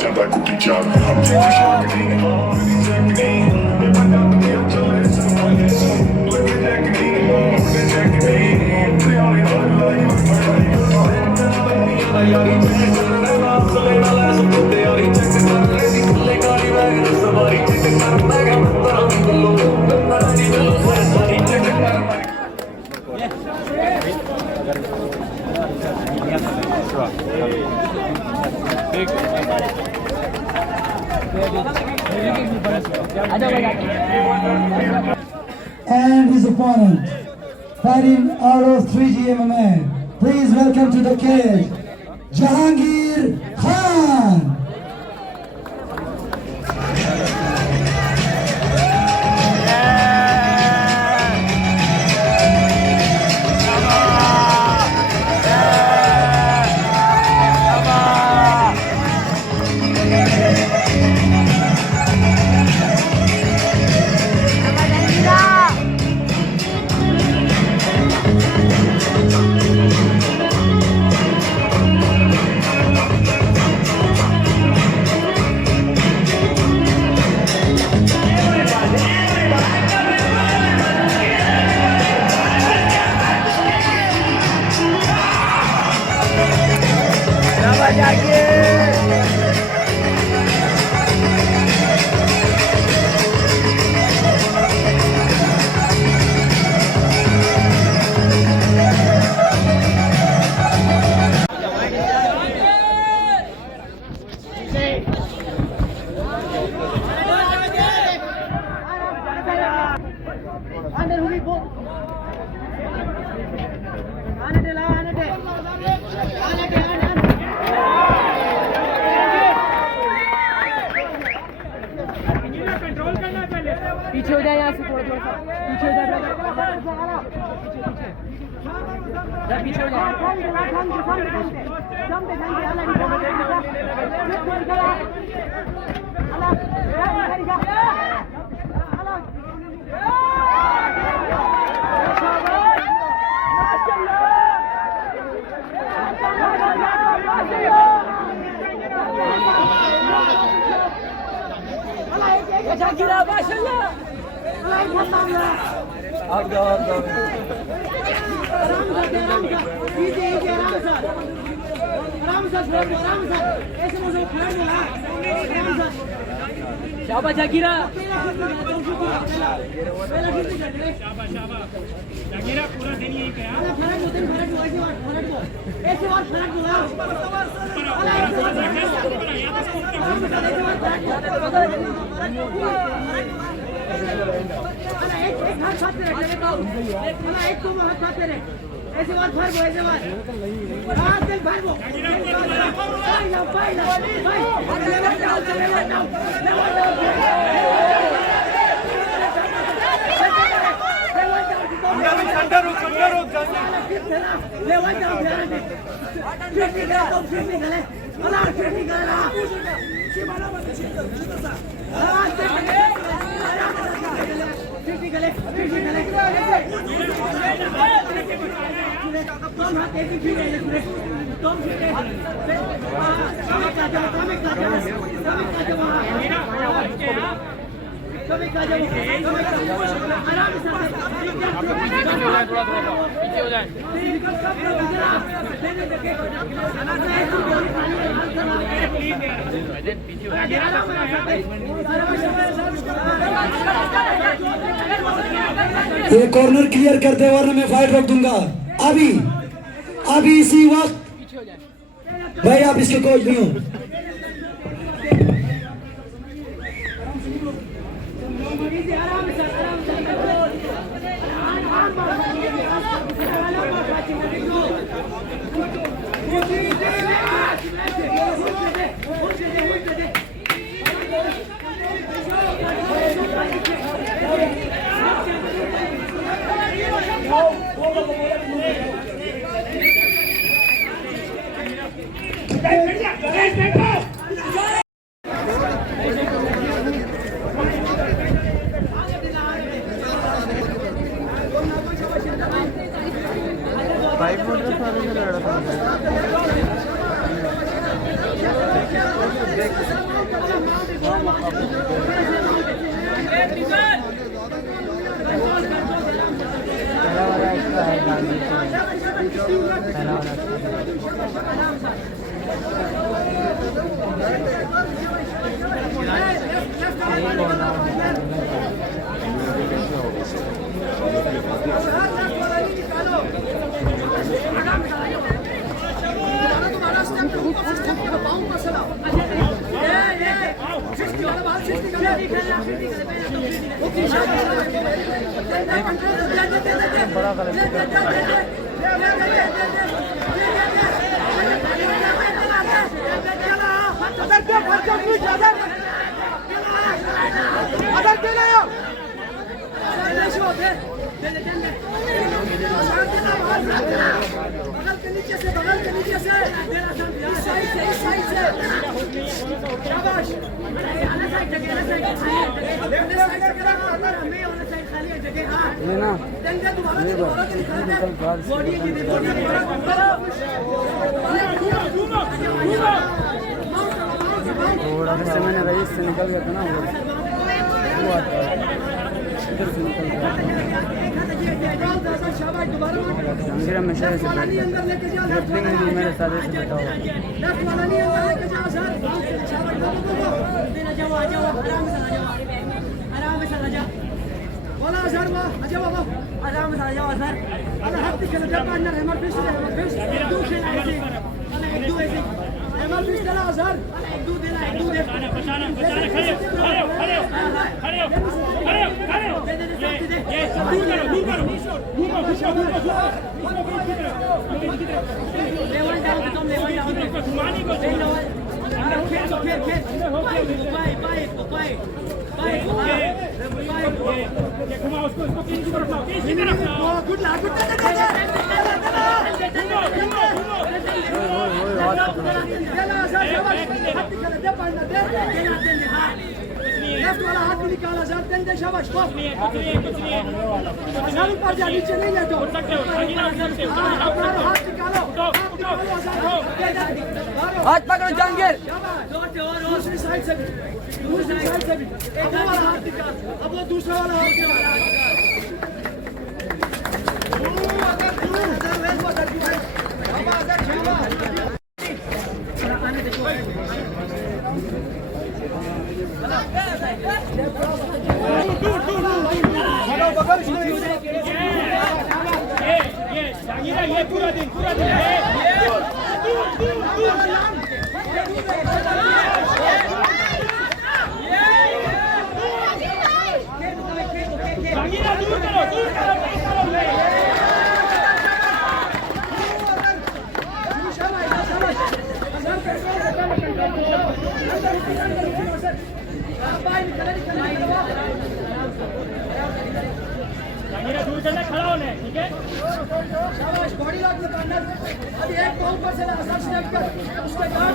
ਜਾਂਦਾ ਕੁੱਤੀ ਚਾਲ ਜੇ ਸ਼ਾਕਦੀ ਮੈਂ ਬੰਦਾ ਤੇ ਚਲੇ ਸਮਾਏ ਲੱਗੇ ਜੈਕਦੀ ਉਹਦੇ ਜੈਕਦੀ ਤੇ ਆਲੇ ਲਾਈ ਮੈਂ ਯਾਰੀ ਮੈਂ ਚੱਲਣਾ ਸਲੇ ਨਾਲ ਸਭ ਤੇ ਯਾਰੀ ਚੱਕ ਕਰ ਲੈ ਦੀ ਖੁੱਲੇ ਗਾੜੀ ਵੈਗਨ ਸਵਾਰੀ ਚੱਕ ਕਰ ਮੈਂ ਗਾ ਤਰਾਂ ਦੀ ਗੱਲੋਂ ਬੰਦਾ ਦੀ ਗੱਲੋਂ ਸਾਰੀ ਚੱਕ ਕਰ and his opponent, fighting out of 3G MMA. Please welcome to the cage, Jahangir Khan. पीछे हो जाए यहाँ से थोड़ा थोड़ा सा पीछे हो जाए पीछे हो गिरा माशाल्लाह अब जाओ शाबाश जागीरा जागीरा पूरा दिन यही क्या ऐसे और फर्क हुआ एक हाथ साथ रख एक को हाथ साथ रख ऐसे बात भर वो ऐसे बात हाथ से भर वो ये कॉर्नर क्लियर करते वरना मैं फाइट रोक दूंगा अभी अभी इसी वक्त। भाई आप इसके कोच नहीं हो। फाइट मोड में सारे से लड़ रहा था। थोड़ा सा मैंने रईस से निकल गया था ना वो आता है इधर से निकल गया जहांगीर हमेशा ऐसे रेफरिंग भी मेरे साथ ऐसे बैठा हुआ लेफ्ट वाला हाथ भी निकाला सर टेंडे शाबाश को सर ऊपर जा नीचे नहीं ले तो अपना हाथ निकालो हाथ पकड़ो जहांगीर दूसरी साइड से भी एक वाला हाथ निकाल अब वो दूसरा वाला हाथ निकाल ये पूरा दिन दूर चलना खड़ा होने ठीक है शाबाश बॉडी लॉक में करना अभी एक पाँव ऊपर से ना सर स्टेप कर उसके बाद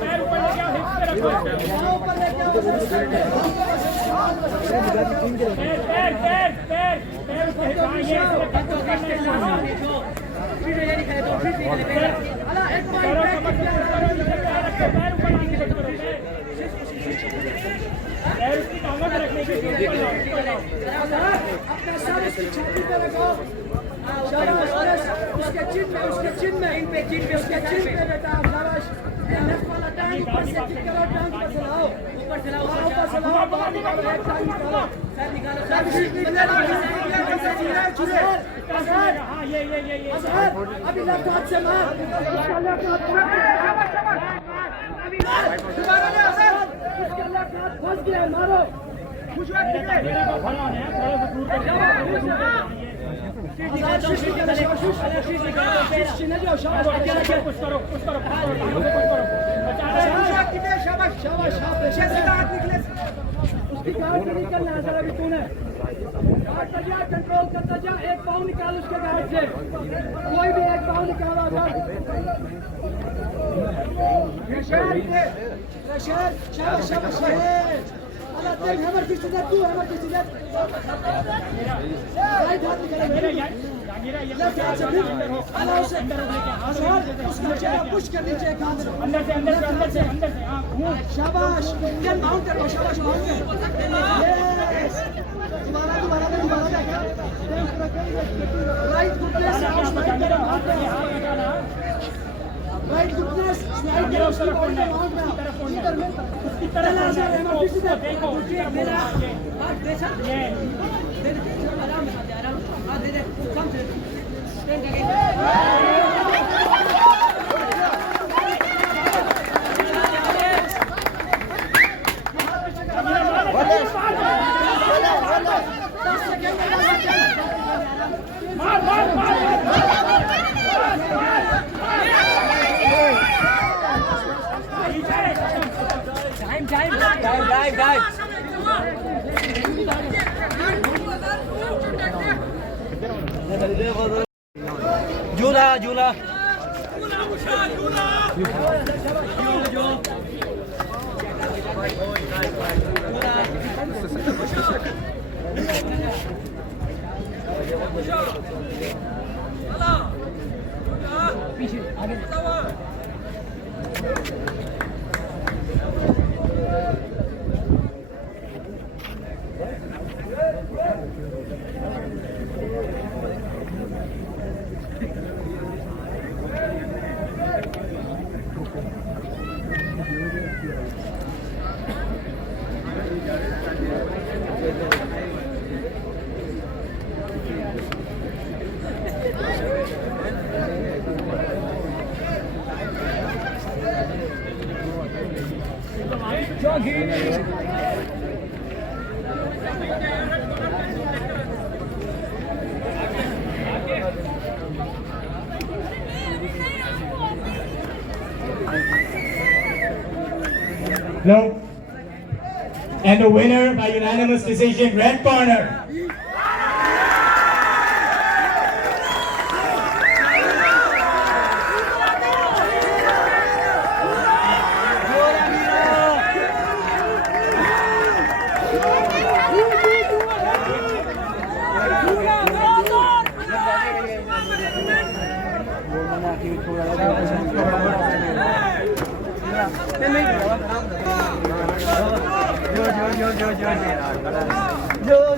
पैर ऊपर लेके आओ हिप पे रखो पाँव ऊपर लेके आओ पैर उसके हिप हाँ ये अला एक पॉइंट पैर ऊपर लाने की पैर उसकी टांगों पे रखने के लिए अपना सर उसकी छाती पे रखो शाबाश उसके चिन में उसके चिन में उसके चिन पे बेटा शाबाश लेफ्ट वाला टांग ऊपर से किक करो टांग ऊपर से लाओ ऊपर से लाओ बाहर निकालो एक टांग निकालो सर निकालो सर हाँ ये अभी लेफ्ट हाथ से मार दोबारा ले सर उसके लेफ्ट हाथ फंस गया मारो मेरा को खड़ा होने थोड़ा सा दूर कर पुश करो उसकी गार्ड से निकलना है सर अभी तूने गार्ड कर जा कंट्रोल करता जा एक पाँव निकाल उसके गार्ड से कोई भी एक पाँव निकाला सर शाबाश हमारे किसी तू हमारे किसी राइट हाथ निकाल लेफ्ट हैंड से फिर अलाउ से उसका चेहरा पुश कर लीजिए एक हाथ से अंदर से हाँ घूम शाबाश कैन माउंट करो शाबाश माउंट यस दोबारा right goodness right goodness slide करो उसकी पॉइंट माउंट ना इधर में उसकी तरह से देखो मेरा हाथ देखा ये आराम से आराम हाथ दे दे कम से स्टैंड अगेन झूला No. And the winner by unanimous decision, red corner. जो